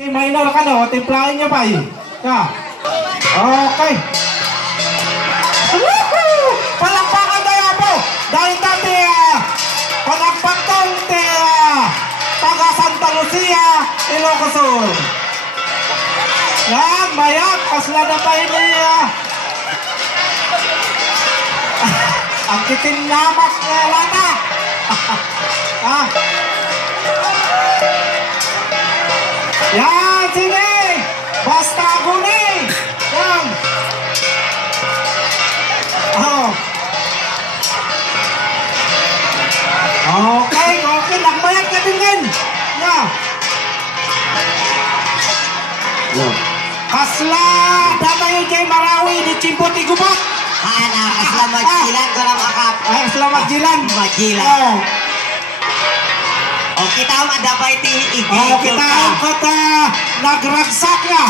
Minor ka no, timplahin niya pa eh. Yeah. Okay. Palakpakan tayo po! Dahil dati palakpakan taga Santa Lucia, Ilocos Sur. Yan, mayat, kasla na tayo niya. Ang kitin namak lata. Yan, sige! Basta guni! Yan! Okay, nagmayat ka din din! Yan! Kasla! Damayo kay Marawi di Chimpo Tigubat! Kasla magjilan ko lang akap. Kasla magjilan! Magjilan. O kita ang adapay ti kita ang kata nagragsak nga!